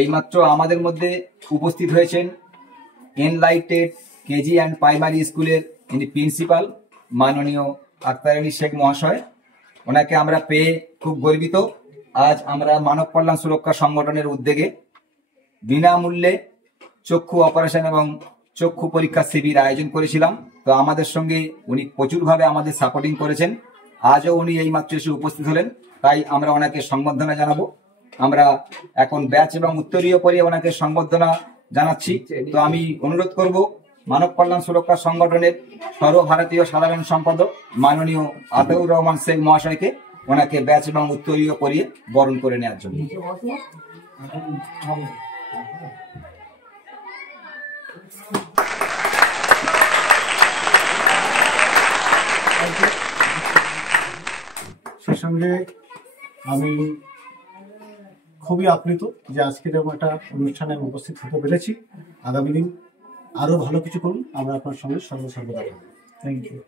এইমাত্র আমাদের মধ্যে উপস্থিত হয়েছেন এনলাইটেড কেজি অ্যান্ড প্রাইমারি স্কুলের ইনি প্রিন্সিপাল মাননীয় আক্তার আলী শেখ মহাশয়। ওনাকে আমরা পেয়ে খুব গর্বিত। আজ আমরা মানব কল্যাণ সুরক্ষা সংগঠনের উদ্যোগে বিনামূল্যে চক্ষু অপারেশন এবং চক্ষু পরীক্ষা শিবির আয়োজন করেছিলাম। তো আমাদের সঙ্গে উনি প্রচুরভাবে আমাদের সাপোর্টিং করেছেন। আজও উনি এইমাত্র এসে উপস্থিত হলেন, তাই আমরা ওনাকে সংবর্ধনা জানাবো। আমরা এখন ব্যাচ এবং উত্তরীয় পরিয়ে ওনাকে সংবর্ধনা জানাচ্ছি। তো আমি অনুরোধ করব মানব কল্যাণ সুরক্ষা সংগঠনের সর্বভারতীয় সাধারণ সম্পাদক মাননীয় আতাউর রহমান শেখ মহাশয়কে ওনাকে ব্যাচ এবং উত্তরীয় পরিয়ে বরণ করে নেওয়ার জন্য। সেই সঙ্গে আমি খুবই আপ্লুত যে আজকের এরকম একটা অনুষ্ঠানে উপস্থিত হতে পেরেছি। আগামী দিন আরো ভালো কিছু করুন, আমরা আপনার সঙ্গে সর্বদা। Thank you.